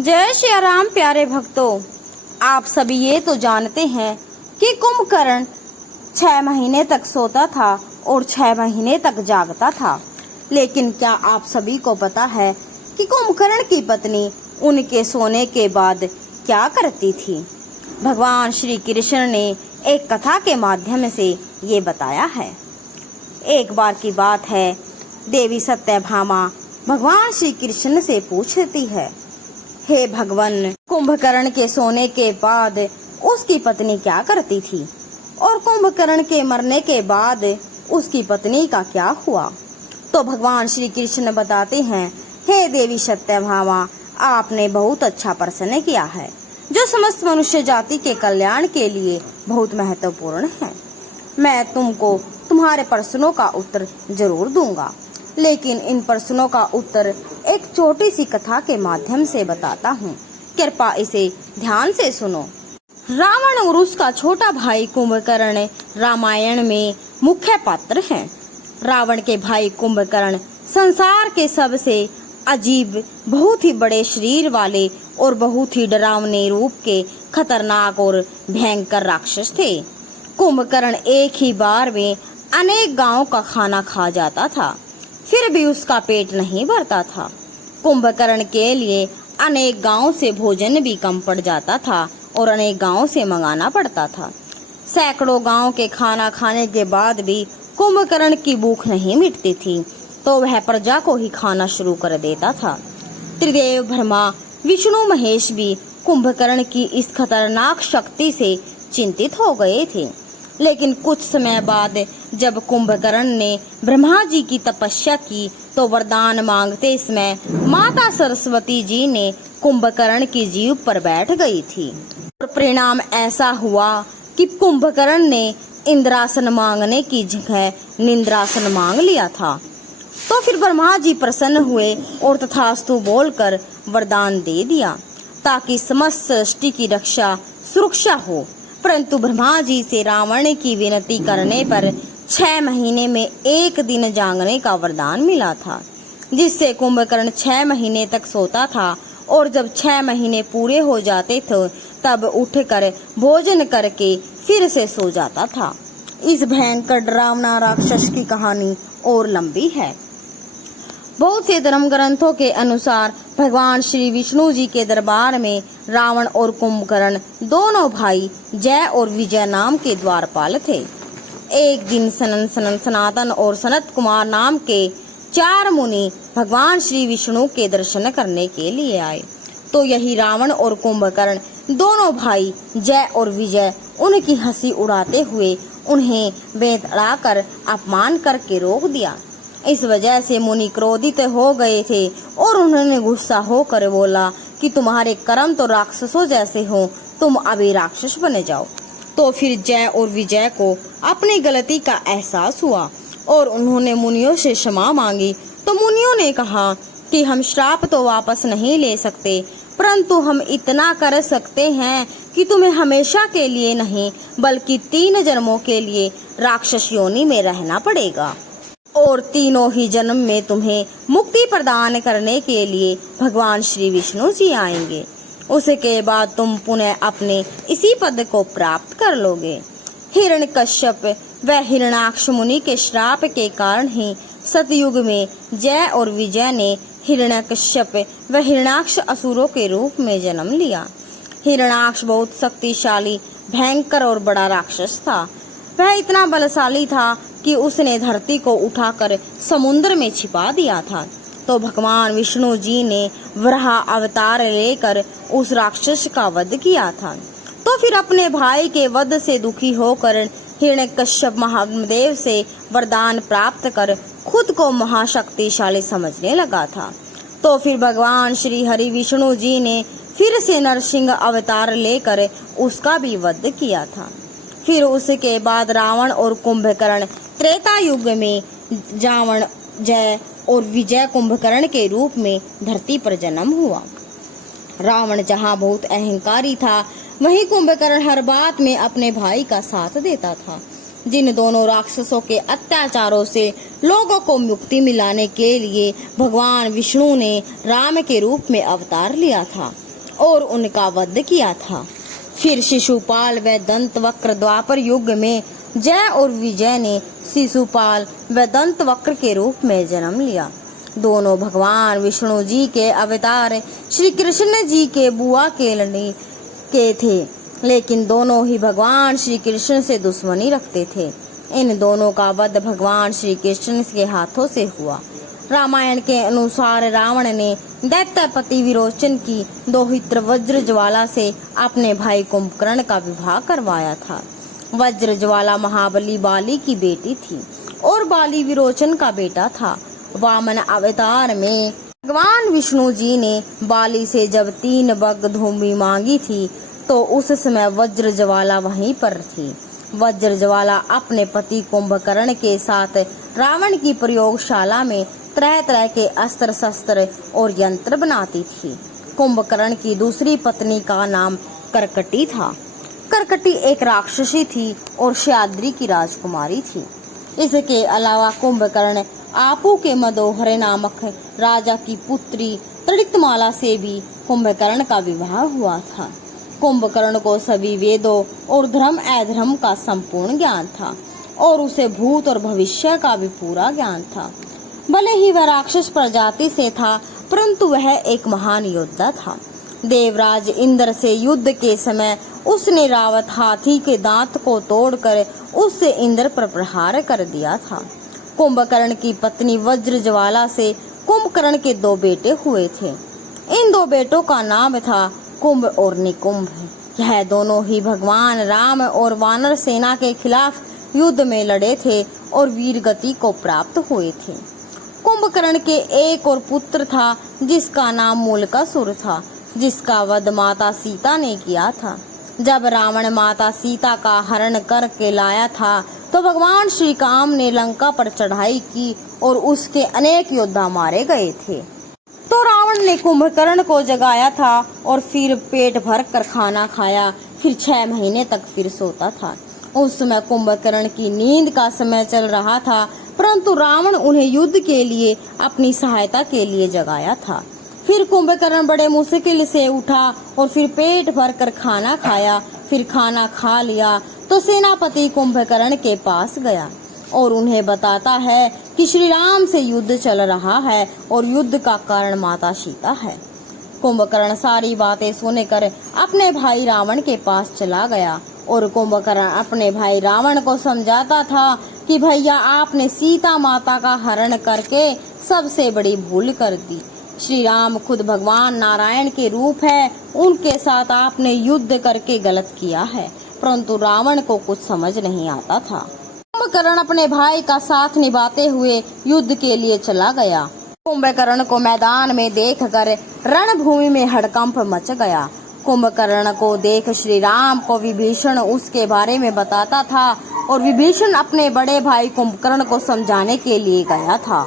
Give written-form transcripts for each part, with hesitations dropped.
जय श्री राम प्यारे भक्तों, आप सभी ये तो जानते हैं कि कुंभकर्ण 6 महीने तक सोता था और 6 महीने तक जागता था। लेकिन क्या आप सभी को पता है कि कुंभकर्ण की पत्नी उनके सोने के बाद क्या करती थी? भगवान श्री कृष्ण ने एक कथा के माध्यम से ये बताया है। एक बार की बात है, देवी सत्यभामा भगवान श्री कृष्ण से पूछती है, हे भगवान, कुंभकर्ण के सोने के बाद उसकी पत्नी क्या करती थी और कुंभकर्ण के मरने के बाद उसकी पत्नी का क्या हुआ? तो भगवान श्री कृष्ण बताते हैं, हे देवी सत्यभामा, आपने बहुत अच्छा प्रश्न किया है जो समस्त मनुष्य जाति के कल्याण के लिए बहुत महत्वपूर्ण है। मैं तुमको तुम्हारे प्रश्नों का उत्तर जरूर दूंगा, लेकिन इन प्रश्नों का उत्तर एक छोटी सी कथा के माध्यम से बताता हूँ। कृपया इसे ध्यान से सुनो। रावण और उसका छोटा भाई कुंभकर्ण रामायण में मुख्य पात्र हैं। रावण के भाई कुंभकर्ण संसार के सबसे अजीब, बहुत ही बड़े शरीर वाले और बहुत ही डरावने रूप के खतरनाक और भयंकर राक्षस थे। कुंभकर्ण एक ही बार में अनेक गांवों का खाना खा जाता था, फिर भी उसका पेट नहीं भरता था। कुंभकर्ण के लिए अनेक गांवों से भोजन भी कम पड़ जाता था और अनेक गांवों से मंगाना पड़ता था। सैकड़ों गांव के खाना खाने के बाद भी कुंभकर्ण की भूख नहीं मिटती थी, तो वह प्रजा को ही खाना शुरू कर देता था। त्रिदेव ब्रह्मा, विष्णु, महेश भी कुंभकर्ण की इस खतरनाक शक्ति से चिंतित हो गए थे। लेकिन कुछ समय बाद जब कुंभकर्ण ने ब्रह्मा जी की तपस्या की तो वरदान मांगते समय माता सरस्वती जी ने कुंभकर्ण की जीभ पर बैठ गई थी और परिणाम ऐसा हुआ कि कुंभकर्ण ने इंद्रासन मांगने की जगह निंद्रासन मांग लिया था। तो फिर ब्रह्मा जी प्रसन्न हुए और तथास्तु बोलकर वरदान दे दिया ताकि समस्त सृष्टि की रक्षा सुरक्षा हो। परंतु ब्रह्मा जी से रावण की विनती करने पर 6 महीने में एक दिन जागने का वरदान मिला था, जिससे कुंभकर्ण 6 महीने तक सोता था और जब 6 महीने पूरे हो जाते थे तब उठकर भोजन करके फिर से सो जाता था। इस भयंकर डरावना राक्षस की कहानी और लंबी है। बहुत से धर्म ग्रंथों के अनुसार भगवान श्री विष्णु जी के दरबार में रावण और कुंभकर्ण दोनों भाई जय और विजय नाम के द्वारपाल थे। एक दिन सनातन और सनत कुमार नाम के 4 मुनि भगवान श्री विष्णु के दर्शन करने के लिए आए। तो यही रावण और कुंभकर्ण दोनों भाई जय और विजय उनकी हंसी उड़ाते हुए उन्हें बेतड़ाकर अपमान करके रोक दिया। इस वजह से मुनि क्रोधित हो गए थे और उन्होंने गुस्सा होकर बोला कि तुम्हारे कर्म तो राक्षसों जैसे हो, तुम अभी राक्षस बने जाओ। तो फिर जय और विजय को अपनी गलती का एहसास हुआ और उन्होंने मुनियों से क्षमा मांगी। तो मुनियों ने कहा कि हम श्राप तो वापस नहीं ले सकते, परंतु हम इतना कर सकते हैं कि तुम्हें हमेशा के लिए नहीं बल्कि 3 जन्मों के लिए राक्षस योनि में रहना पड़ेगा और तीनों ही जन्म में तुम्हें मुक्ति प्रदान करने के लिए भगवान श्री विष्णु जी आएंगे। उसके बाद तुम पुनः अपने इसी पद को प्राप्त कर लोगे। हिरण्यकश्यप व हिरण्याक्ष मुनि के श्राप के कारण ही सतयुग में जय और विजय ने हिरण्यकश्यप व हिरण्याक्ष असुरों के रूप में जन्म लिया। हिरण्याक्ष बहुत शक्तिशाली, भयंकर और बड़ा राक्षस था। वह इतना बलशाली था कि उसने धरती को उठाकर समुद्र में छिपा दिया था। तो भगवान विष्णु जी ने वराह अवतार लेकर उस राक्षस का वध किया था। तो फिर अपने भाई के वध से दुखी होकर हिरण्यकश्यप महादेव से वरदान प्राप्त कर खुद को महाशक्तिशाली समझने लगा था। तो फिर भगवान श्री हरि विष्णु जी ने फिर से नरसिंह अवतार लेकर उसका भी वध किया था। फिर उसके बाद रावण और कुंभकर्ण त्रेता युग में रावण जय और विजय कुंभकर्ण के रूप में धरती पर जन्म हुआ। रावण जहाँ बहुत अहंकारी था, वहीं कुंभकर्ण हर बात में अपने भाई का साथ देता था। जिन दोनों राक्षसों के अत्याचारों से लोगों को मुक्ति मिलाने के लिए भगवान विष्णु ने राम के रूप में अवतार लिया था। और उनका वध किया था। फिर शिशुपाल व दंतवक्र द्वापर युग में जय और विजय ने शिशुपाल व दंतवक्र के रूप में जन्म लिया। दोनों भगवान विष्णु जी के अवतार श्री कृष्ण जी के बुआ केलनी के थे, लेकिन दोनों ही भगवान श्री कृष्ण से दुश्मनी रखते थे। इन दोनों का वध भगवान श्री कृष्ण के हाथों से हुआ। रामायण के अनुसार रावण ने दैत्यपति विरोचन की दोहित्र वज्रज्वाला से अपने भाई कुंभकर्ण का विवाह करवाया था। वज्रज्वाला महाबली बाली की बेटी थी और बाली विरोचन का बेटा था। वामन अवतार में भगवान विष्णु जी ने बाली से जब 3 बग भूमि मांगी थी तो उस समय वज्रज्वाला वहीं पर थी। वज्रज्वाला अपने पति कुंभकर्ण के साथ रावण की प्रयोगशाला में तरह तरह के अस्त्र शस्त्र और यंत्र बनाती थी। कुंभकर्ण की दूसरी पत्नी का नाम करकटी था। करकटी एक राक्षसी थी और श्याद्री की राजकुमारी थी। इसके अलावा कुंभकर्ण आपू के मदोहरे नामक राजा की पुत्री तड़ितमाला से भी कुंभकर्ण का विवाह हुआ था। कुंभकर्ण को सभी वेदों और धर्म अधर्म का संपूर्ण ज्ञान था और उसे भूत और भविष्य का भी पूरा ज्ञान था। भले ही वह राक्षस प्रजाति से था, परंतु वह एक महान योद्धा था। देवराज इंद्र से युद्ध के समय उसने रावत हाथी के दांत को तोड़कर उससे इंद्र पर प्रहार कर दिया था। कुंभकर्ण की पत्नी वज्रज्वाला से कुंभकर्ण के 2 बेटे हुए थे। इन 2 बेटों का नाम था कुंभ और निकुंभ। यह दोनों ही भगवान राम और वानर सेना के खिलाफ युद्ध में लड़े थे और वीर गति को प्राप्त हुए थे। कुंभकर्ण के एक और पुत्र था जिसका नाम मूलकासुर था, जिसका वध माता सीता ने किया था। जब रावण माता सीता का हरण करके लाया था तो भगवान श्री राम ने लंका पर चढ़ाई की और उसके अनेक योद्धा मारे गए थे। तो रावण ने कुंभकर्ण को जगाया था और फिर पेट भर कर खाना खाया। फिर 6 महीने तक फिर सोता था। उस समय कुंभकर्ण की नींद का समय चल रहा था, परंतु रावण उन्हें युद्ध के लिए अपनी सहायता के लिए जगाया था। फिर कुंभकर्ण बड़े मुश्किल से उठा और फिर पेट भर कर खाना खाया। फिर खाना खा लिया तो सेनापति कुंभकर्ण के पास गया और उन्हें बताता है कि श्री राम से युद्ध चल रहा है और युद्ध का कारण माता सीता है। कुंभकर्ण सारी बातें सुनकर अपने भाई रावण के पास चला गया और कुंभकर्ण अपने भाई रावण को समझाता था कि भैया, आपने सीता माता का हरण करके सबसे बड़ी भूल कर दी। श्री राम खुद भगवान नारायण के रूप है, उनके साथ आपने युद्ध करके गलत किया है। परंतु रावण को कुछ समझ नहीं आता था। कुंभकर्ण अपने भाई का साथ निभाते हुए युद्ध के लिए चला गया। कुंभकर्ण को मैदान में देखकर रणभूमि में हड़कंप मच गया। कुंभकर्ण को देख श्री राम को विभीषण उसके बारे में बताता था और विभीषण अपने बड़े भाई कुंभकर्ण को समझाने के लिए गया था।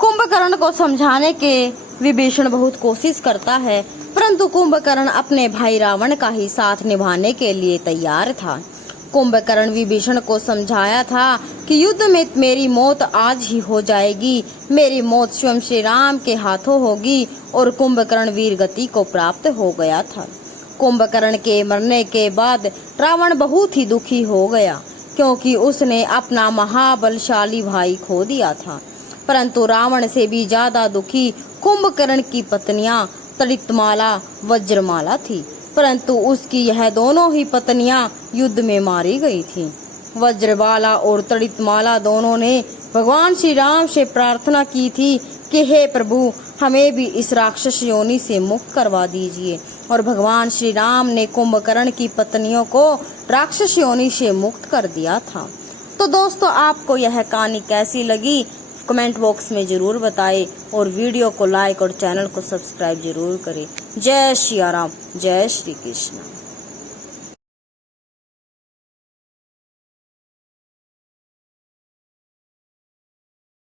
कुंभकर्ण को समझाने के विभीषण बहुत कोशिश करता है, परंतु कुंभकर्ण अपने भाई रावण का ही साथ निभाने के लिए तैयार था। कुंभकर्ण विभीषण को समझाया था कि युद्ध में मेरी मौत आज ही हो जाएगी, मेरी मौत स्वयं श्री राम के हाथों होगी। और कुंभकर्ण वीर गति को प्राप्त हो गया था। कुंभकर्ण के मरने के बाद रावण बहुत ही दुखी हो गया, क्योंकि उसने अपना महाबलशाली भाई खो दिया था। परंतु रावण से भी ज्यादा दुखी कुंभकर्ण की पत्नियां तड़ितमाला वज्रमाला थी, परंतु उसकी यह दोनों ही पत्नियां युद्ध में मारी गई थीं। वज्रमाला और तड़ितमाला दोनों ने भगवान श्री राम से प्रार्थना की थी कि हे प्रभु, हमें भी इस राक्षस योनि से मुक्त करवा दीजिए। और भगवान श्री राम ने कुंभकर्ण की पत्नियों को राक्षस योनि से मुक्त कर दिया था। तो दोस्तों, आपको यह कहानी कैसी लगी कमेंट बॉक्स में जरूर बताएं और वीडियो को लाइक और चैनल को सब्सक्राइब जरूर करें। जय श्री राम, जय श्री कृष्ण।